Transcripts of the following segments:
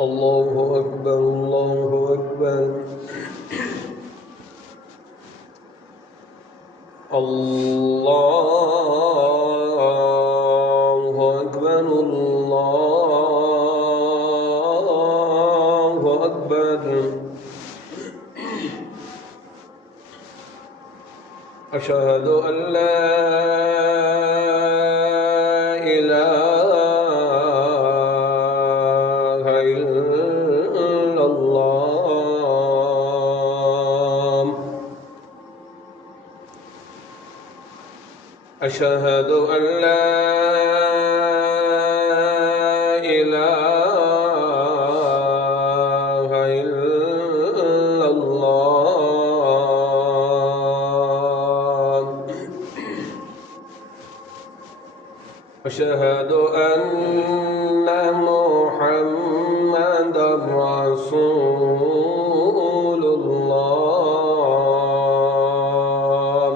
الله أكبر الله أكبر الله أكبر الله أكبر أشهد أن لا إله إلا الله أشهد أن لا إله إلا الله أشهد أن محمدًا رسول الله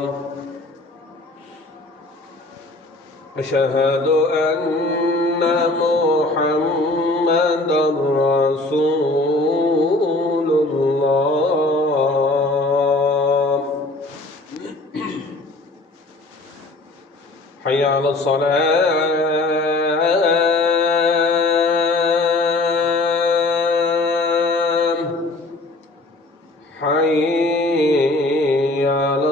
أشهد أن محمدًا رسول الله حي على الصلاة حي على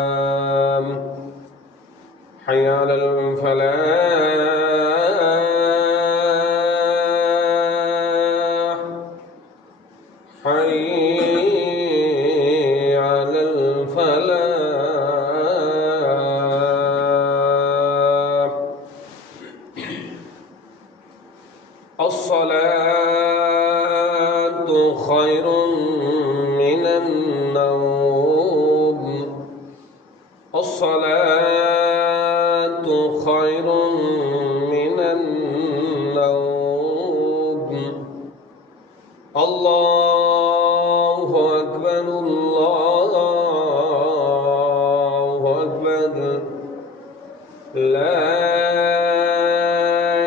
الصلاة حي على الفلاح حي على الفلاح الصلاة خير من النوم الصلاة خير من النوم الله أكبر الله أكبر لا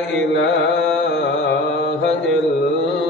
إله إلا